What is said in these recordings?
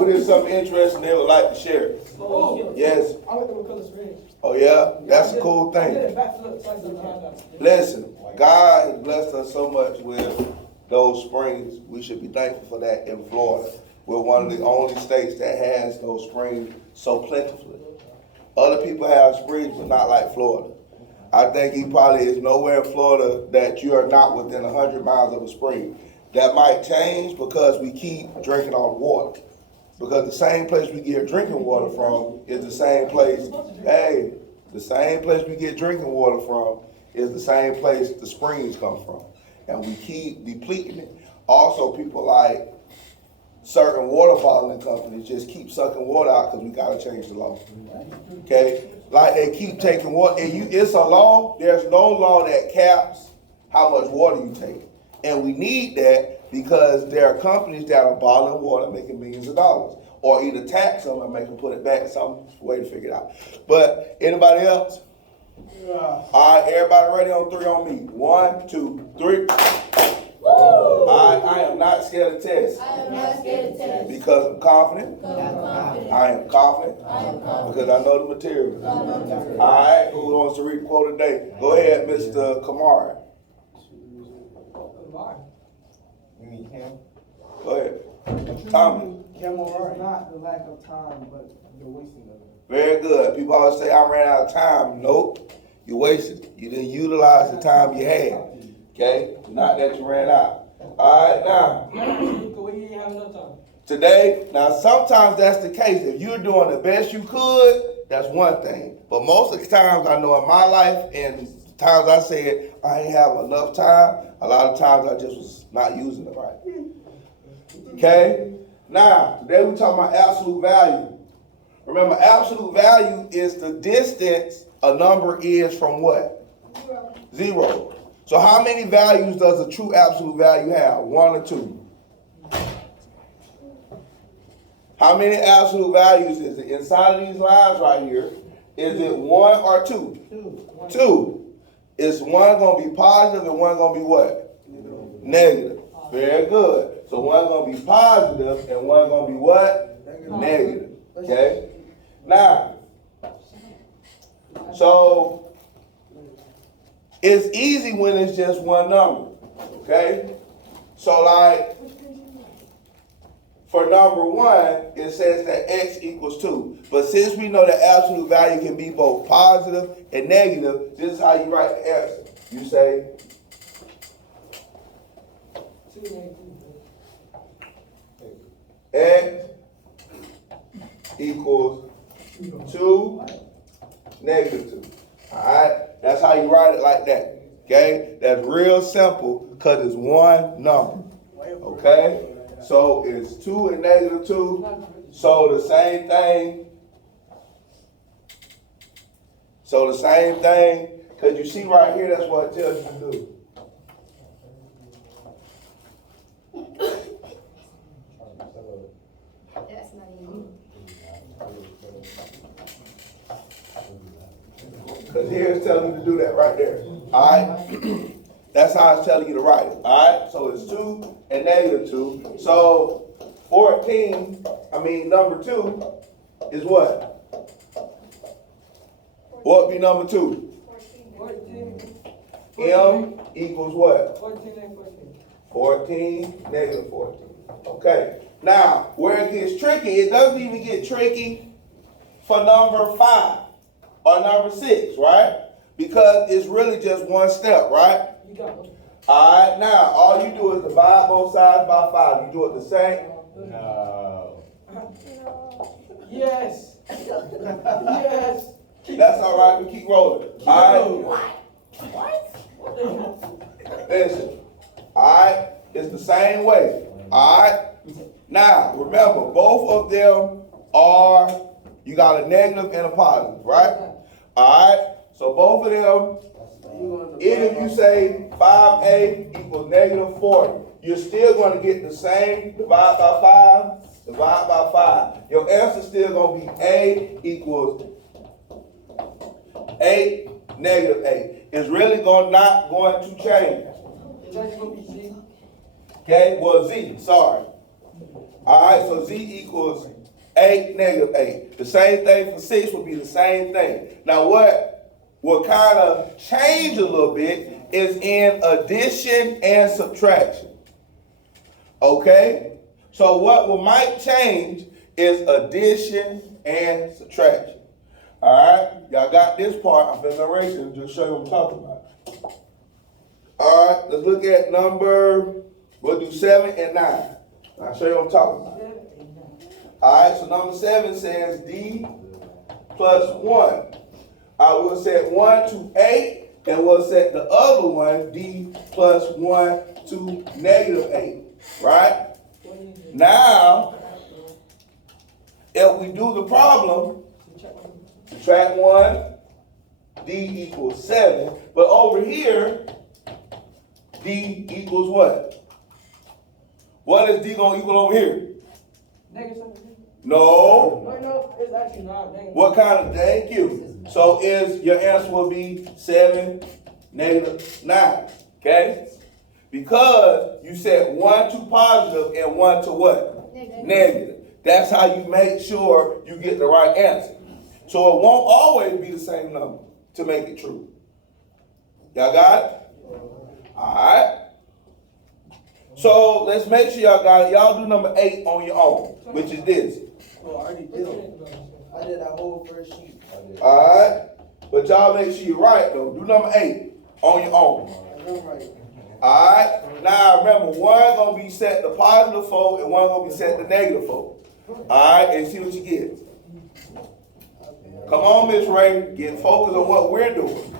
who did something interesting they would like to share? Oh, Yes. I went to McCullough Springs. Oh yeah? That's a cool I did thing. a backflip twice in the house. Listen, God has blessed us so much with those springs. We should be thankful for that in Florida. We're one of the only states that has those springs so plentifully. Other people have springs, but not like Florida. I think he probably is nowhere in Florida that you are not within 100 miles of a spring. That might change because we keep drinking our water. Because the same place we get drinking water from is the same place, the same place we get drinking water from is the same place the springs come from. And we keep depleting it. Also, people like certain water bottling companies just keep sucking water out because we gotta change the law. Okay? Like they keep taking water. It's a law, there's no law that caps how much water you take. And we need that because there are companies that are bottling water making millions of dollars. Or either tax them or make them put it back. Some way to figure it out. But anybody else? Yeah. All right, everybody ready on 3 on me. 1, 2, 3. All right, I am not scared of tests. I am not scared of tests. Because I'm confident. I am confident. Because I know the material. All right, who wants to read the quote today? Go ahead, Mr. Kamara. You mean Cam? Go ahead. Tommy. It's not the lack of time, but the wasting of it. Very good. People always say, I ran out of time. Nope. You wasted it. You didn't utilize the time you had. Okay? Not that you ran out. All right, now. Today, now sometimes that's the case. If you're doing the best you could, that's one thing. But most of the times I know in my life and times I said I ain't have enough time, a lot of times I just was not using it right. Okay? Now, today we're talking about absolute value. Remember, absolute value is the distance a number is from what? 0. So how many values does a true absolute value have? 1 or 2? How many absolute values is it? Inside of these lines right here, is it 1 or 2? 2. Is one going to be positive and one going to be what? Negative. Very good. So one going to be positive and one going to be what? Negative. Okay? Now, so it's easy when it's just one number. Okay? So like, for number 1, it says that x equals 2. But since we know that absolute value can be both positive and negative, this is how you write the answer. You say x equals 2, negative 2. All right? That's how you write it like that. Okay? That's real simple because it's one number. Okay? So it's 2 and negative 2. So the same thing. Because you see right here, that's what it tells you to do. That's not even. Because here it's telling you to do that right there. All right? That's how it's telling you to write it. All right? So it's 2 and negative 2. So number 2 is what? What would be number 2? 14. M equals what? 14 and 14. 14, negative 14. Okay. Now, where it gets tricky, it doesn't even get tricky for number 5 or number 6, right? Because it's really just one step, right? You got it. All right, now, all you do is divide both sides by 5. You do it the same? No. Yes. Yes. That's all right, we keep rolling. All right? Listen. All right? It's the same way. All right? Now, remember, both of them are, you got a negative and a positive, right? All right? So both of them, even if you say 5a equals negative 40, you're still going to get the same divide by 5, divide by 5. Your answer's still going to be a equals 8, negative 8. It's really not going to change. Okay, well, Z, sorry. Alright, so Z equals 8, negative 8. The same thing for 6 would be the same thing. Now what will kind of change a little bit is in addition and subtraction. Okay? So what might change is addition and subtraction. Alright? Y'all got this part. I'm finna erase it and just show you what I'm talking about. Alright, let's look at number, we'll do 7 and 9. I'll show you what I'm talking about. Alright, so number 7 says D plus 1. I will set 1 to 8, and we'll set the other one, D plus 1 to negative 8. Right? Now, if we do the problem, subtract 1, D equals 7. But over here, D equals what? What is D going to equal over here? Negative. No. No, it's actually not negative. What kind of, thank you. So your answer will be 7, negative 9. Okay? Because you set 1 to positive and 1 to what? Negative. That's how you make sure you get the right answer. So it won't always be the same number to make it true. Y'all got it? Alright. So let's make sure y'all got it. Y'all do number 8 on your own, which is this. Oh, I already did it. I did that whole first sheet. Alright. But y'all make sure you're right though. Do number 8 on your own. I'm right. Alright. Now remember, one gonna be set to positive 4 and one gonna be set to negative 4. Alright, and see what you get. Come on, Miss Ray, get focused on what we're doing.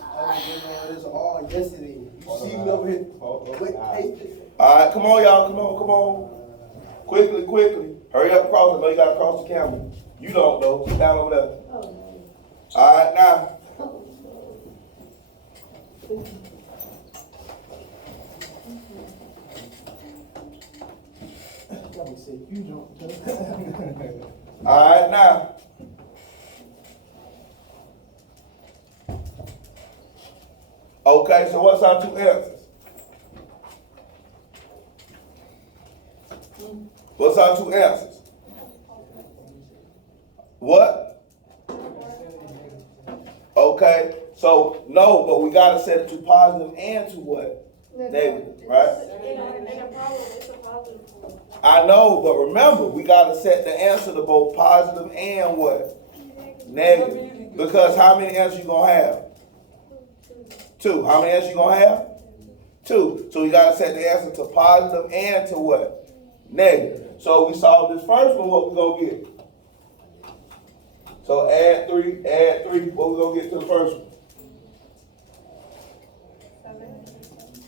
I was doing all this all yesterday. You see me over here. Quick, Alright, come on, y'all, come on. Quickly. Hurry up, cross. I know you gotta cross the camera. You don't though. Sit down over there. Alright, now. Alright, now. Okay, so what's our two answers? What's our two answers? What? Okay, so no, but we gotta set it to positive and to what? Negative, right? In a problem, it's a positive. I know, but remember, we gotta set the answer to both positive and what? Negative. Because how many answers you gonna have? 2. How many answers you gonna have? 2. So you gotta set the answer to positive and to what? Negative. So we solve this first one, what we gonna get? So add 3, what we gonna get to the first one?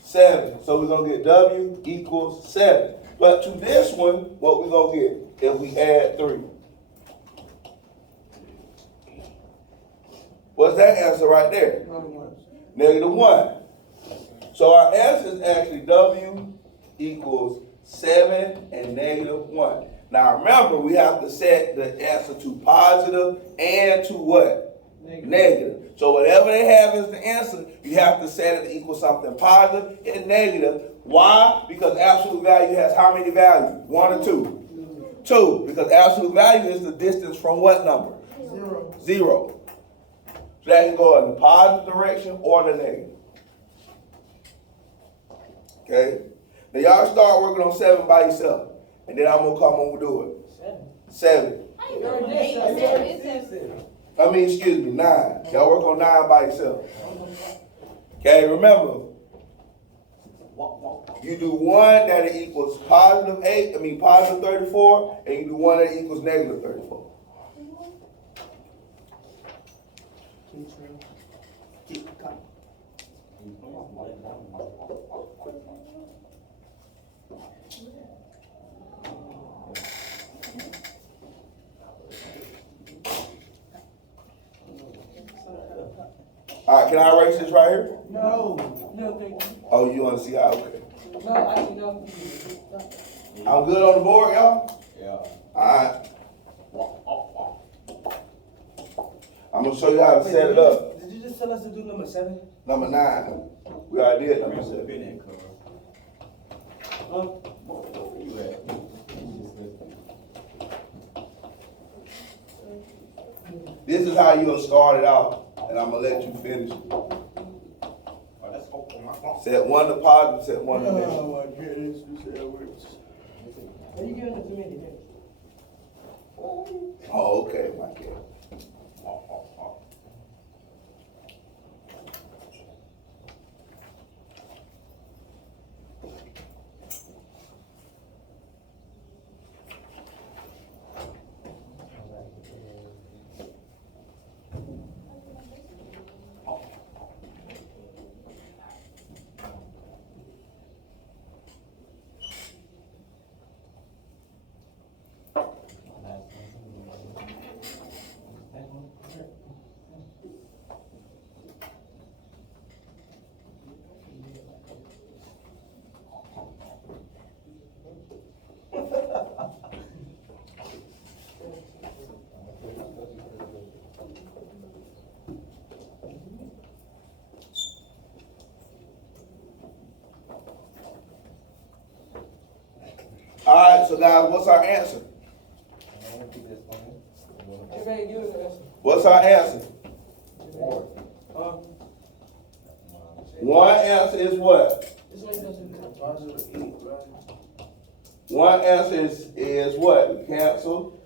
7. So we're gonna get W equals 7. But to this one, what we gonna get if we add 3? What's that answer right there? Negative 1. So our answer is actually W equals 7 and negative 1. Now remember, we have to set the answer to positive and to what? Negative. So whatever they have as the answer, you have to set it to equal something positive and negative. Why? Because absolute value has how many values? 1 or 2? 2. Because absolute value is the distance from what number? 0. So that can go in the positive direction or the negative. Okay? Now y'all start working on 7 by yourself. And then I'm going to come and do it. 7. Excuse me, 9. Y'all work on 9 by yourself. Okay, remember, you do 1 that equals positive 34, and you do 1 that equals negative 34. All right, can I erase this right here? No, thank you. Oh, you want to see how? Okay. No, actually, no. I'm good on the board, y'all? Yeah. All right. I'm going to show you how to set it up. Did you just tell us to do number 7? Number 9. We already did number 7. Been in, cuz. Huh? Where you at? this is how you'll start it out, and I'm gonna let you finish it. Set one to positive, set one to negative. Oh my goodness, you said words. Are you giving it to me, nigga? Oh, okay, my kid. All right, so guys, what's our answer? Everybody give it to us. What's our answer? One answer is what? This one doesn't. One answer is what? Cancel.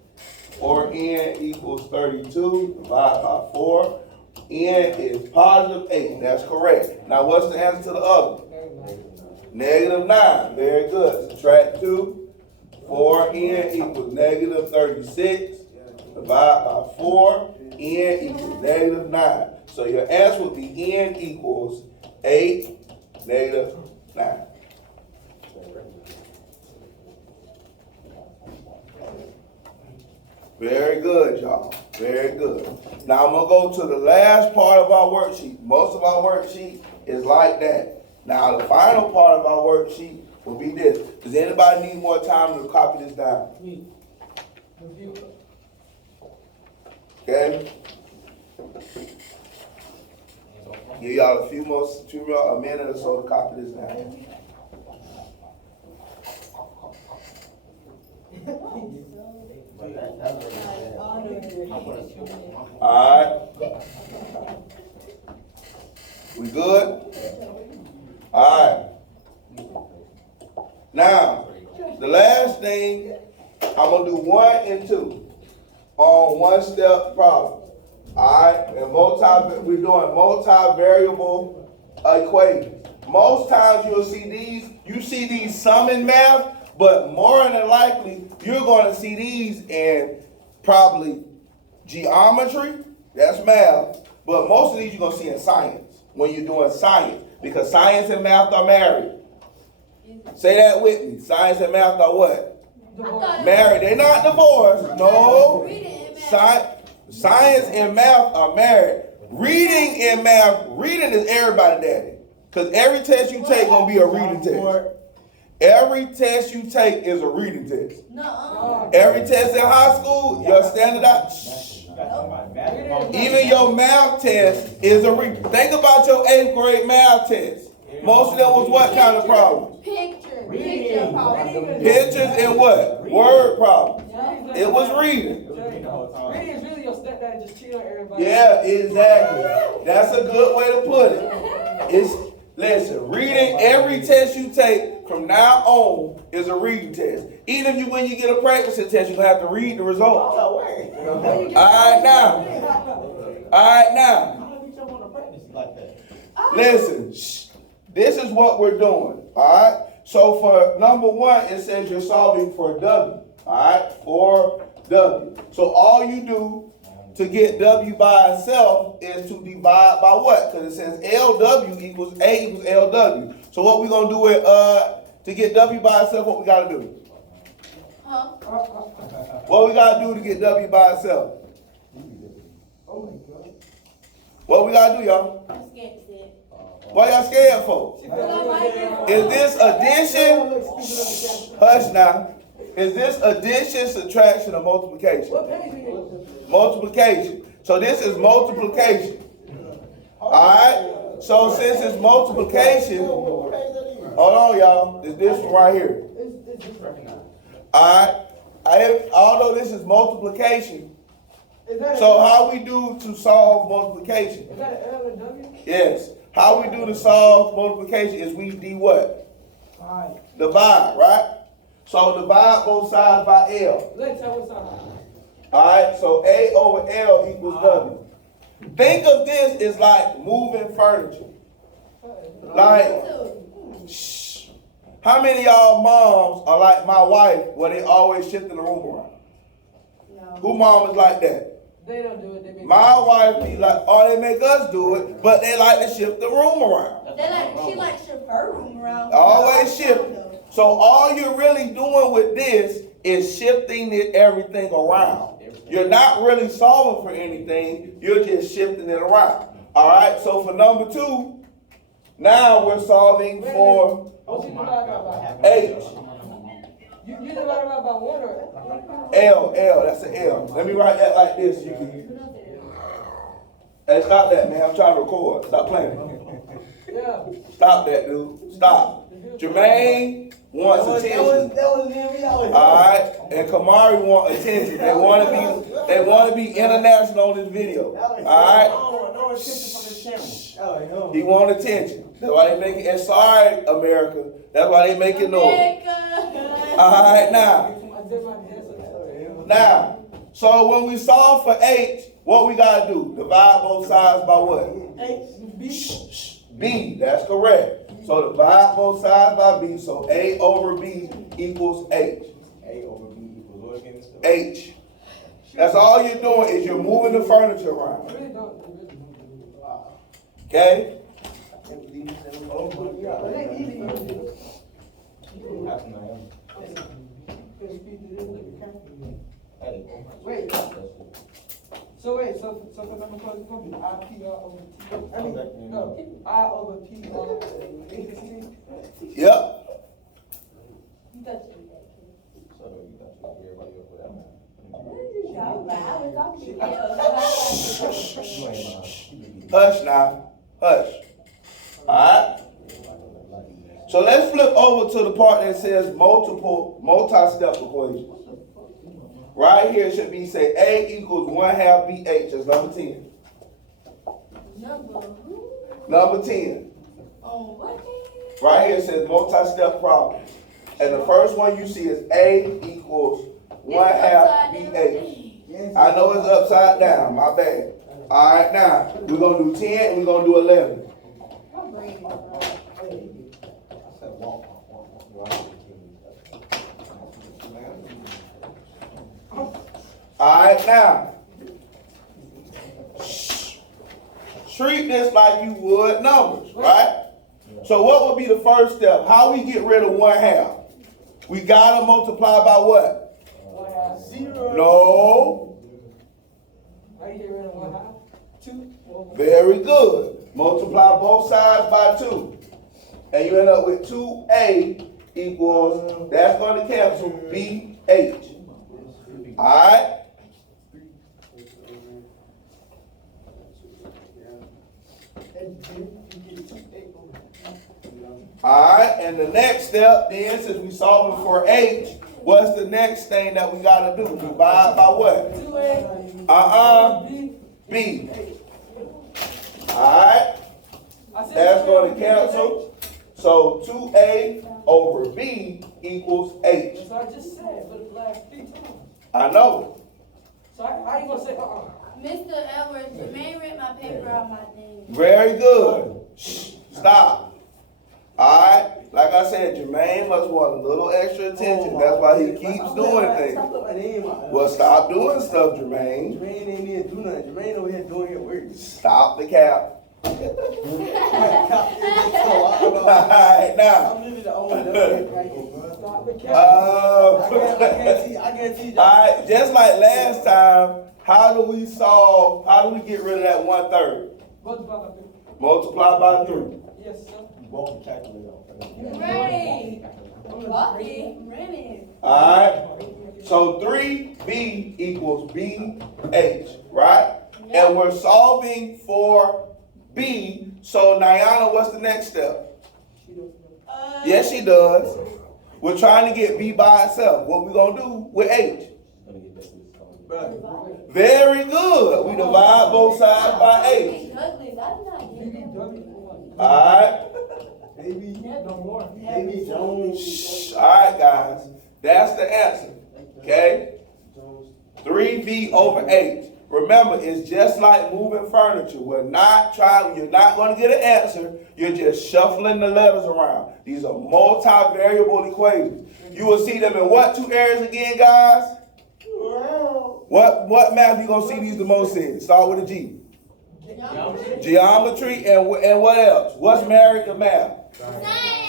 4n equals 32, divide by 4. N is positive 8, that's correct. Now what's the answer to the other one? Negative 9, very good. Subtract 2. 4n equals negative 36, divide by 4. N equals negative 9. So your answer would be n equals 8, negative 9. Very good, y'all. Very good. Now I'm going to go to the last part of our worksheet. Most of our worksheet is like that. Now the final part of our worksheet will be this. Does anybody need more time to copy this down? Me. Review. Okay? Give y'all a minute or so to copy this down. Alright. We good? Alright. Now, the last thing, I'm gonna do 1 and 2 on one-step problem. Alright, and we're doing multivariable equations. Most times you see these some in math, but more than likely, you're gonna see these in probably geometry, that's math, but most of these you're gonna see in science, when you're doing science, because science and math are married. Say that with me, science and math are what? Married, they're not divorced, no. Science and math are married. Reading and math, reading is everybody's daddy, because every test you take gonna be a reading test. Every test you take is a reading test. No. Every test in high school, your standardized, even your math test is a reading. Think about your 8th grade math test. Most of them was what kind of problems? Picture problem. Pictures and what? Word problems. It was reading. Reading is really your stepdad just cheating on everybody. Yeah, exactly. That's a good way to put it. Listen, reading, every test you take from now on is a reading test. Even when you get a practice test, you're going to have to read the results. All right, now. Listen, this is what we're doing, all right? So for number 1, it says you're solving for W, all right? For W. So all you do to get W by itself is to divide by what? Because it says LW equals A equals LW. So what we going to do with, to get W by itself, what we got to do? Huh? What we got to do to get W by itself? Oh my God. What we got to do, y'all? I'm scared to say it. Why y'all scared for? Is this addition? Hush now. Is this addition, subtraction, or multiplication? What page are you on? Multiplication. So this is multiplication. Alright? So since it's multiplication, hold on y'all. It's this one right here. Alright? Although this is multiplication, So how we do to solve multiplication? Is that an L and W? Yes. How we do to solve multiplication is we do what? Alright. Divide, right? So divide both sides by L. Let's tell what's up. Alright, so A over L equals W. Think of this as like moving furniture. Like, shh. How many of y'all moms are like my wife where they always shifting the room around? No. Who mom is like that? They don't do it. They make My wife be like, oh, they make us do it, but they like to shift the room around. She like to shift her room around. Always shifting. So all you're really doing with this is shifting everything around. You're not really solving for anything. You're just shifting it around. All right. So for number 2, now we're solving for What you divided by? H. You divided by 1 or? L. That's an L. Let me write that like this. You can. Hey, stop that, man. I'm trying to record. Stop playing. Yeah. Stop that, dude. Stop. Jermaine wants attention. That was me. All right, and Kamari want attention. They want to be international on this video. All right, No attention from the camera. he want attention. That's why they make it. And sorry, America. That's why they make it noise. All right, now. So when we solve for H, what we gotta do? Divide both sides by what? B. That's correct. So divide both sides by B. So A over B equals H. A over B equals what again? H. That's all you're doing is you're moving the furniture around. Okay? So for number 4, it's gonna be IPR over T. I mean, no, I over P over T. Yep. You touched it. So you got everybody up with that. Hush now. Hush. Alright? So let's flip over to the part that says multi-step equation. Right here it should be say A equals 1/2 BH. That's number 10. Number 10. Oh, what? Right here it says multi-step problem. And the first one you see is A equals 1/2 BH. I know it's upside down, my bad. All right, now, we're going to do 10 and we're going to do 11. All right, now, treat this like you would numbers, right? So what would be the first step? How we get rid of 1/2? We got to multiply by what? 0. No. How you get rid of 1/2? 2. Very good. Multiply both sides by 2. And you end up with 2A equals, that's going to cancel BH. All right? All right, and the next step then, since we solving for H, what's the next thing that we got to do? Divide by what? 2A. B. All right, that's going to cancel. So 2A over B equals H. So I just said for the last 3 times. I know. So how you gonna say Mr. Edwards, Jermaine read my paper out my name. Very good. Shh, stop. All right, like I said, Jermaine must want a little extra attention. That's why he keeps doing things. Well, stop doing stuff, Jermaine. Jermaine ain't even do nothing. Jermaine over here doing his work. Stop the cap. All right, now. I'm living the only right stop the cap? I can't see All right, just like last time, how do we get rid of that 1/3? Multiply by 3. Multiply by 3. Yes, sir. Walk the calculator. Right. Walking. Running. All right, so 3B equals BH, right? And we're solving for B, so Nyana, what's the next step? Yes, she does. We're trying to get B by itself. What we gonna do with H? Very good. We divide both sides by 8. Douglas, I did not get that. Alright? Baby Jones. Alright, guys. That's the answer. Okay? 3V over 8. Remember, it's just like moving furniture. You're not going to get an answer. You're just shuffling the letters around. These are multivariable equations. You will see them in what 2 areas again, guys? What math you going to see these the most in? Start with a G. Geometry and what else? What's married to math?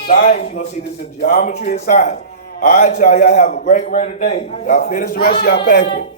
Science. You're going to see this in geometry and science. All right, y'all. Y'all have a great rest of the day. Y'all finish the rest of y'all packet.